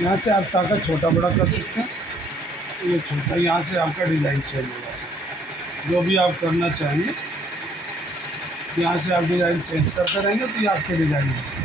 यहाँ से आप ताकत छोटा बड़ा कर सकते हैं। ये छोटा, यहाँ से आपका डिज़ाइन चेंज होगा। जो भी आप करना चाहेंगे यहाँ से आप डिज़ाइन चेंज करते रहेंगे तो ये आपके डिज़ाइन है।